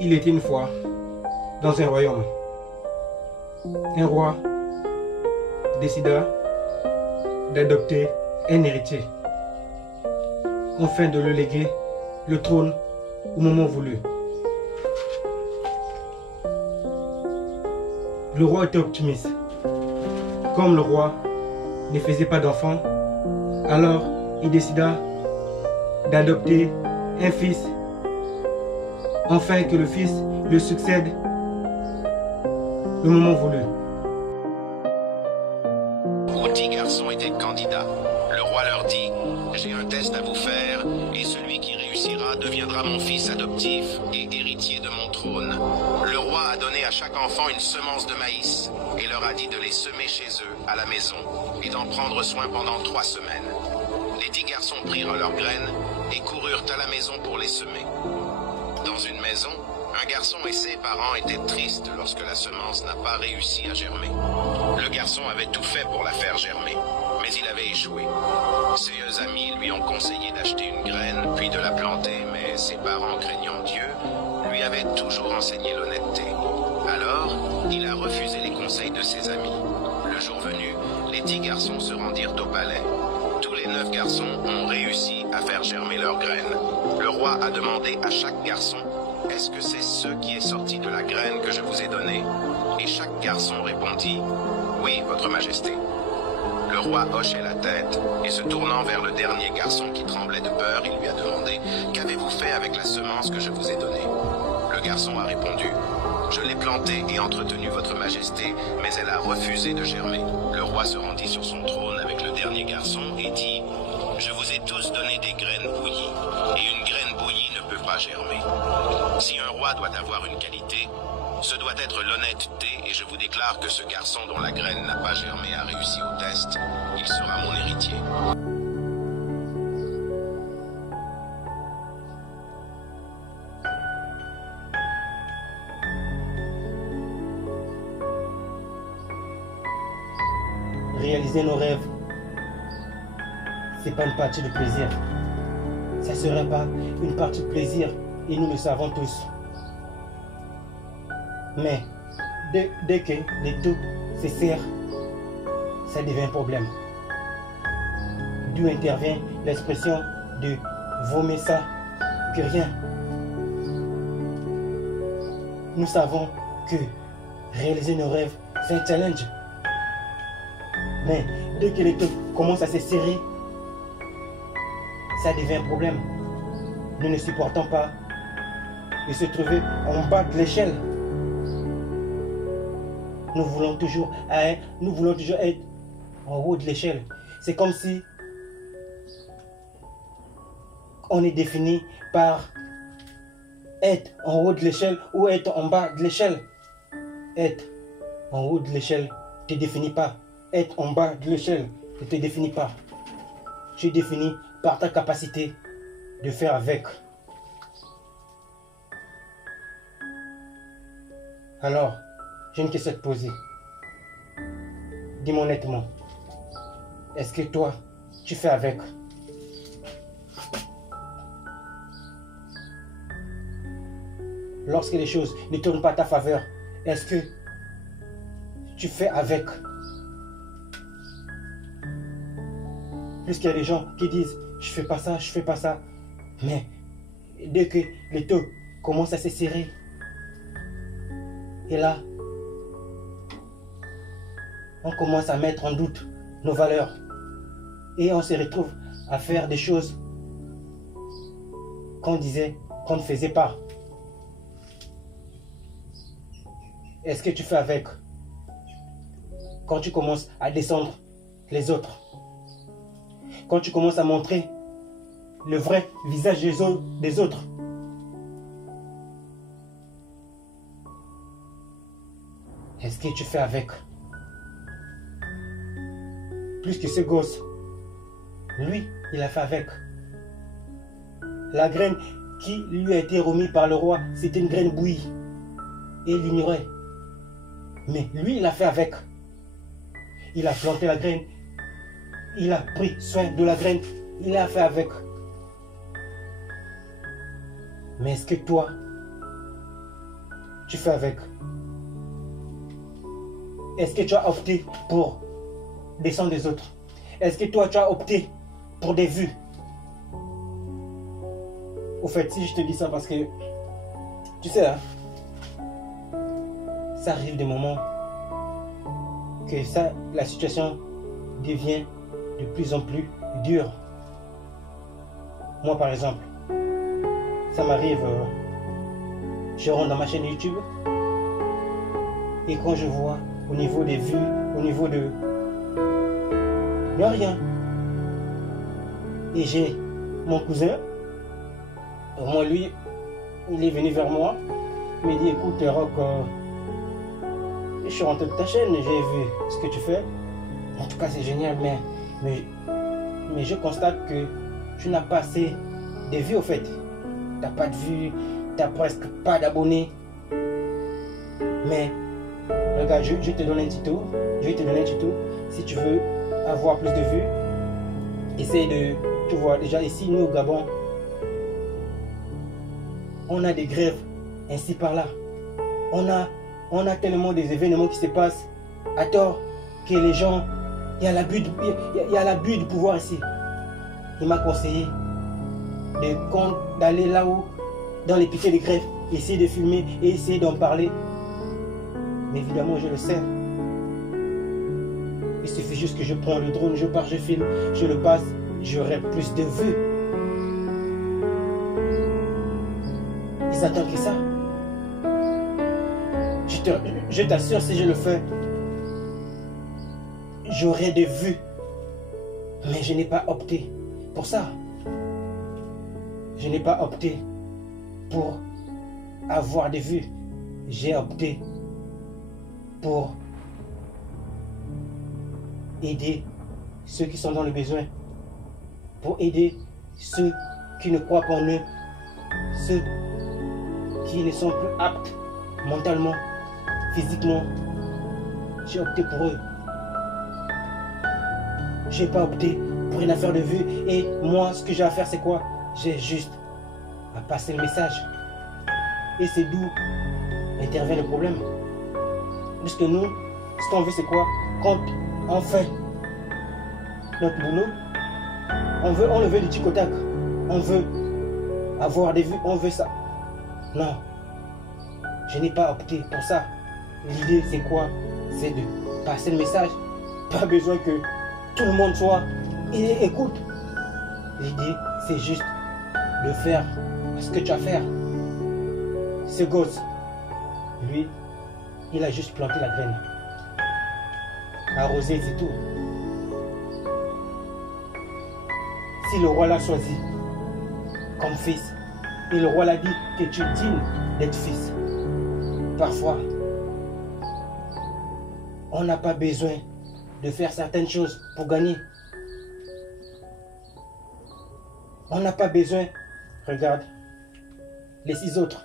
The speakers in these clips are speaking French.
Il était une fois, dans un royaume, un roi décida d'adopter un héritier, afin de le léguer le trône au moment voulu. Le roi était optimiste. Comme le roi ne faisait pas d'enfants, alors il décida d'adopter un fils, afin que le fils le succède le moment voulu. 10 garçons étaient candidats. Le roi leur dit: j'ai un test à vous faire, et celui qui réussira deviendra mon fils adoptif et héritier de mon trône. Le roi a donné à chaque enfant une semence de maïs, et leur a dit de les semer chez eux, à la maison, et d'en prendre soin pendant 3 semaines. Les 10 garçons prirent leurs graines et coururent à la maison pour les semer. Dans une maison, un garçon et ses parents étaient tristes lorsque la semence n'a pas réussi à germer. Le garçon avait tout fait pour la faire germer, mais il avait échoué. Ses amis lui ont conseillé d'acheter une graine, puis de la planter, mais ses parents, craignant Dieu, lui avaient toujours enseigné l'honnêteté. Alors, il a refusé les conseils de ses amis. Le jour venu, les 10 garçons se rendirent au palais. Tous les 9 garçons ont réussi à faire germer leurs graines. Le roi a demandé à chaque garçon: est-ce que c'est ce qui est sorti de la graine que je vous ai donnée? Et chaque garçon répondit: oui, votre majesté. Le roi hochait la tête, et se tournant vers le dernier garçon qui tremblait de peur, il lui a demandé: qu'avez-vous fait avec la semence que je vous ai donnée? Le garçon a répondu: je l'ai plantée et entretenue, votre majesté, mais elle a refusé de germer. Le roi se rendit sur son trône avec le dernier garçon et dit: je vous ai tous donné des graines bouillies, et une graine bouillie ne peut pas germer. Si un roi doit avoir une qualité, ce doit être l'honnêteté, et je vous déclare que ce garçon dont la graine n'a pas germé a réussi au test. Il sera mon héritier. Réaliser nos rêves, c'est pas une partie de plaisir. Ça serait pas une partie de plaisir, et nous le savons tous. Mais dès que les taux se serrent, ça devient un problème. D'où intervient l'expression de vaut mieux ça que rien. Nous savons que réaliser nos rêves, c'est un challenge. Mais dès que les taux commencent à se serrer, ça devient un problème. Nous ne supportons pas de se trouver en bas de l'échelle. Nous voulons toujours être en haut de l'échelle. C'est comme si on est défini par être en haut de l'échelle ou être en bas de l'échelle. Être en haut de l'échelle ne te définit pas. Être en bas de l'échelle ne te définit pas. Tu es défini par ta capacité de faire avec. Alors, j'ai une question à te poser. Dis-moi honnêtement, est-ce que toi, tu fais avec? Lorsque les choses ne tournent pas à ta faveur, est-ce que tu fais avec? Puisqu'il y a des gens qui disent: je fais pas ça, je fais pas ça. Mais dès que les taux commencent à se serrer, et là, on commence à mettre en doute nos valeurs. Et on se retrouve à faire des choses qu'on disait qu'on ne faisait pas. Est-ce que tu fais avec? Quand tu commences à descendre les autres, quand tu commences à montrer le vrai visage des autres, est-ce que tu fais avec? Plus que ce gosse, lui, il a fait avec. La graine qui lui a été remise par le roi, c'était une graine bouillie. Et il l'ignorait. Mais lui, il a fait avec. Il a planté la graine. Il a pris soin de la graine. Il a fait avec. Mais est-ce que toi, tu fais avec? Est-ce que tu as opté pour des sons des autres? Est-ce que toi, tu as opté pour des vues? Au fait, si je te dis ça parce que, tu sais, hein, ça arrive des moments que ça, la situation devient de plus en plus dure. Moi, par exemple, ça m'arrive, je rentre dans ma chaîne YouTube et quand je vois au niveau des vues, au niveau de... Il n'y a rien. Et j'ai mon cousin, moi lui, il est venu vers moi, il m'a dit écoute Rock, je suis rentré de ta chaîne, j'ai vu ce que tu fais. En tout cas c'est génial, mais je constate que tu n'as pas assez de vues au fait. Tu n'as pas de vues, tu n'as presque pas d'abonnés. Mais regarde, je vais te donner un tuto. Je vais te donner un tuto. Si tu veux avoir plus de vues, essaye de... Tu vois, déjà ici, nous au Gabon, on a des grèves ainsi par là. On a tellement des événements qui se passent à tort que les gens, il y a l'abus du pouvoir ici. Il m'a conseillé d'aller là-haut, dans les piquets de grève, essayer de filmer et essayer d'en parler. Mais évidemment, je le sais. Il suffit juste que je prends le drone, je pars, je filme, je le passe, j'aurai plus de vues. Ils attendent que ça. Je t'assure, si je le fais, j'aurai des vues. Mais je n'ai pas opté pour ça. Je n'ai pas opté pour avoir des vues. J'ai opté pour aider ceux qui sont dans le besoin, pour aider ceux qui ne croient pas en eux, ceux qui ne sont plus aptes mentalement, physiquement. J'ai opté pour eux. J'ai pas opté pour une affaire de vue. Et moi, ce que j'ai à faire, c'est quoi? J'ai juste à passer le message. Et c'est d'où intervient le problème. Parce que nous, ce qu'on veut, c'est quoi? Quand on fait notre boulot, on le veut du tic au tac. On veut avoir des vues, on veut ça. Non, je n'ai pas opté pour ça. L'idée, c'est quoi? C'est de passer le message. Pas besoin que tout le monde soit et écoute. L'idée, c'est juste de faire ce que tu as à faire. Ce gosse, lui, il a juste planté la graine. Arrosé, c'est tout. Si le roi l'a choisi comme fils, et le roi l'a dit que tu es digne d'être fils, parfois, on n'a pas besoin de faire certaines choses pour gagner. On n'a pas besoin, regarde, les 6 autres.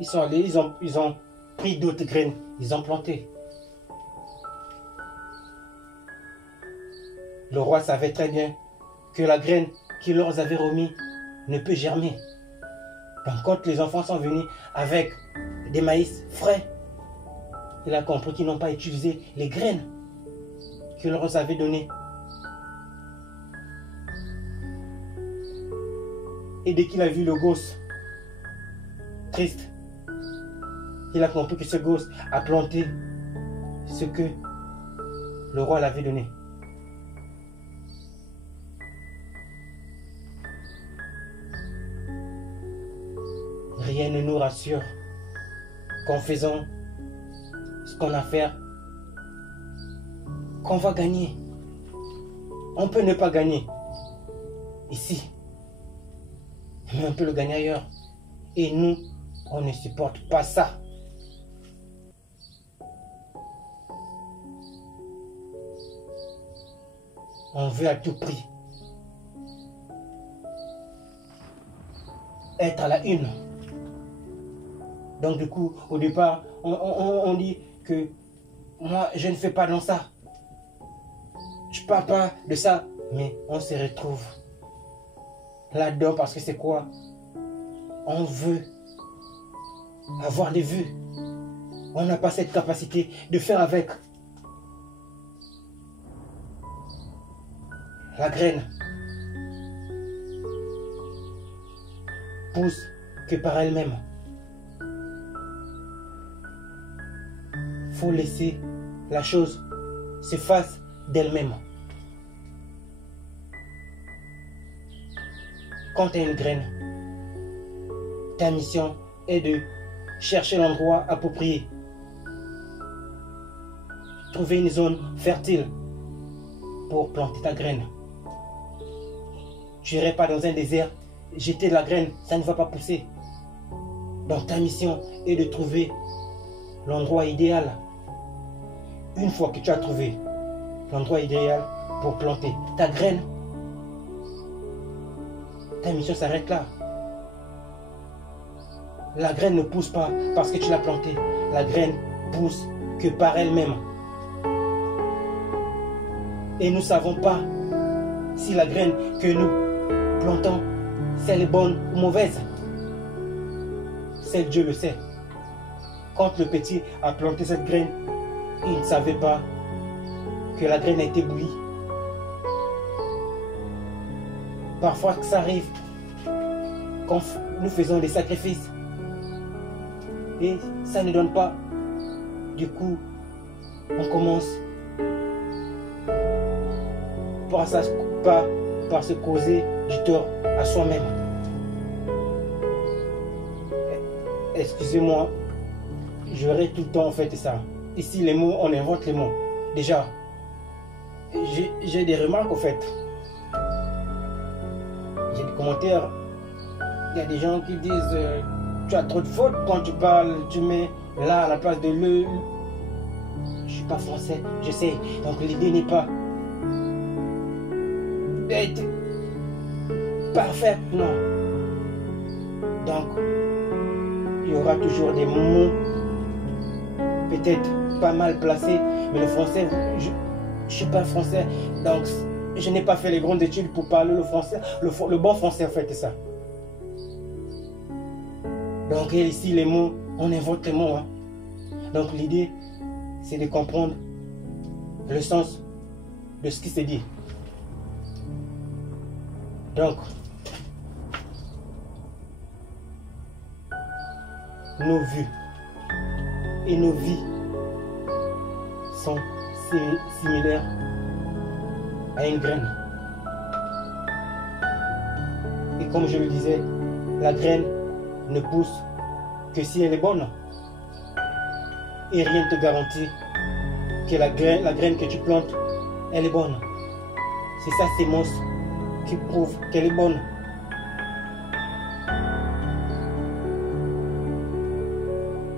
Ils sont allés, ils ont pris d'autres graines, ils ont planté. Le roi savait très bien que la graine qu'il leur avait remis ne peut germer. Donc quand les enfants sont venus avec des maïs frais, il a compris qu'ils n'ont pas utilisé les graines qu'il leur avait données. Et dès qu'il a vu le gosse triste, il a compris que ce gosse a planté ce que le roi l'avait donné. Rien ne nous rassure qu'en faisant ce qu'on a à faire, qu'on va gagner. On peut ne pas gagner ici, mais on peut le gagner ailleurs. Et nous, on ne supporte pas ça. On veut à tout prix être à la une. Donc du coup, au départ, on dit que moi, je ne fais pas dans ça. Je ne parle pas de ça. Mais on se retrouve là-dedans parce que c'est quoi? on veut avoir des vues. On n'a pas cette capacité de faire avec. La graine pousse que par elle-même. Faut laisser la chose se fasse d'elle-même. Quand tu as une graine, ta mission est de chercher l'endroit approprié. Trouver une zone fertile pour planter ta graine. Tu n'irais pas dans un désert, jeter de la graine, ça ne va pas pousser. Donc ta mission est de trouver l'endroit idéal. Une fois que tu as trouvé l'endroit idéal pour planter ta graine, ta mission s'arrête là. La graine ne pousse pas parce que tu l'as plantée. La graine pousse que par elle-même. Et nous ne savons pas si la graine que nous plantons, si elle est bonne ou mauvaise. Seul Dieu le sait. Quand le petit a planté cette graine, il ne savait pas que la graine a été bouillie. Parfois que ça arrive, quand nous faisons des sacrifices, et ça ne donne pas. Du coup, on commence par se causer du tort à soi-même. Excusez-moi, j'aurais tout le temps fait ça. Ici, les mots, on invente les mots. Déjà, j'ai des remarques au fait. J'ai des commentaires. Il y a des gens qui disent tu as trop de fautes quand tu parles, tu mets là à la place de le. Je suis pas français, je sais. Donc l'idée n'est pas d'être parfait, non. Donc il y aura toujours des mots peut-être pas mal placés, mais le français, je suis pas français, donc je n'ai pas fait les grandes études pour parler le français, le bon français en fait, c'est ça. Donc ici les mots, on invente les mots. Hein. Donc l'idée, c'est de comprendre le sens de ce qui s'est dit. Donc, nos vues et nos vies sont similaires à une graine. Et comme je le disais, la graine ne pousse que si elle est bonne. Et rien ne te garantit que la graine que tu plantes, elle est bonne. C'est sa sémence qui prouve qu'elle est bonne.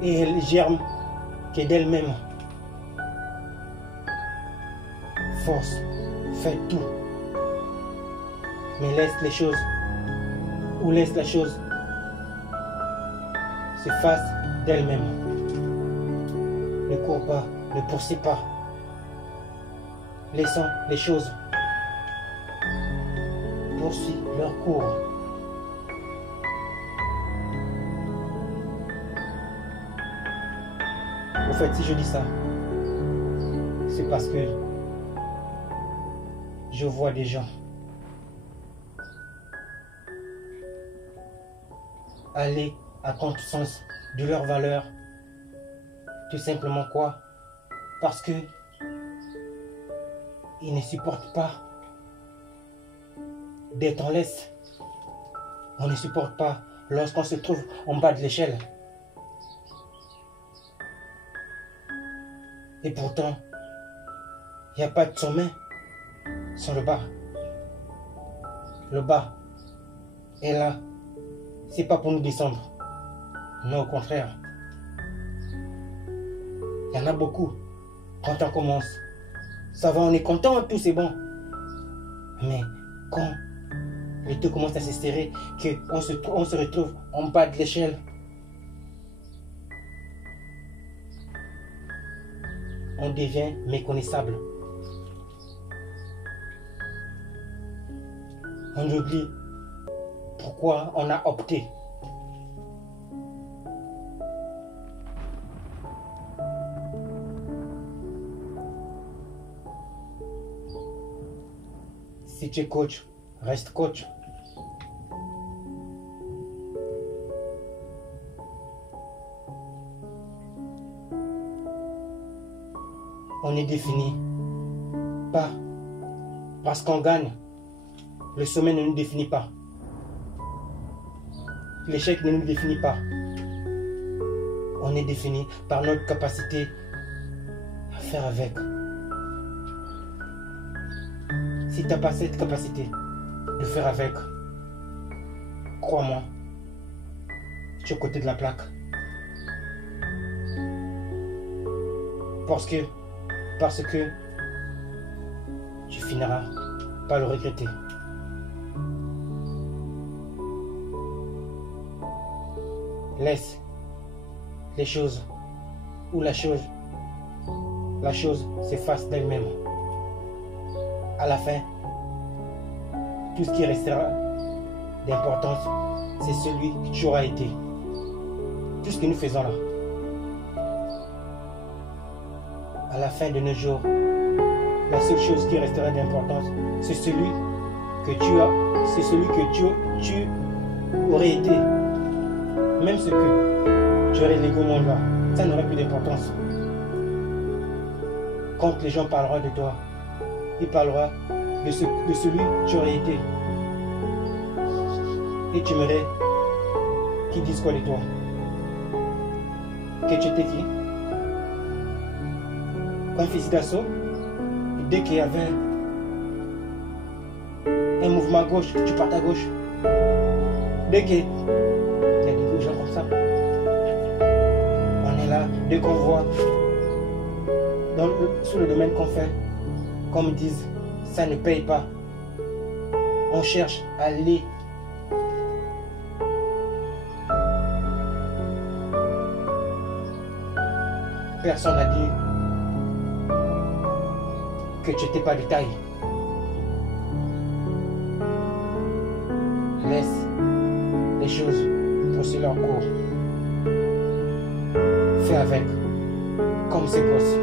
Et elle germe que d'elle-même. Force, fais tout. Mais laisse les choses, ou laisse la chose se fasse d'elle-même. Ne cours pas, ne poursuis pas. Laissons les choses poursuivre leur cours. Au fait, si je dis ça, c'est parce que je vois des gens aller à contresens de leurs valeurs. Tout simplement quoi? Parce que ils ne supportent pas d'être en laisse. On ne supporte pas lorsqu'on se trouve en bas de l'échelle. Et pourtant, il n'y a pas de sommet sans le bas. Le bas est là. C'est pas pour nous descendre. Non, au contraire. Il y en a beaucoup. Quand on commence, ça va, on est content, tout c'est bon. Mais quand le tout commence à se serrer, qu'on se retrouve en bas de l'échelle, on devient méconnaissable. On oublie pourquoi on a opté tu es coach, reste coach. On est défini pas parce qu'on gagne. Le sommet ne nous définit pas. L'échec ne nous définit pas. On est défini par notre capacité à faire avec. Si tu n'as pas cette capacité de faire avec, crois-moi, tu es au côté de la plaque. Parce que tu finiras par le regretter. Laisse les choses ou la chose s'efface d'elle-même. À la fin, tout ce qui restera d'importance, c'est celui que tu auras été. Tout ce que nous faisons là. À la fin de nos jours, la seule chose qui restera d'importance, c'est celui que tu aurais été. Même ce que tu aurais légué au monde là, ça n'aurait plus d'importance. Quand les gens parleront de toi, ils parleront de celui que tu aurais été. Et tu aimerais qu'ils disent quoi de toi? Que tu étais qui? Un fusil d'assaut, dès qu'il y avait un mouvement à gauche, tu partes à gauche. Dès qu'il y a des gens comme ça, on est là, dès qu'on voit sur le domaine qu'on fait, comme ils disent, ça ne paye pas. On cherche à aller. Personne n'a dit que tu n'étais pas de taille. Laisse les choses poursuivre leur cours. Fais avec, comme ces gosses.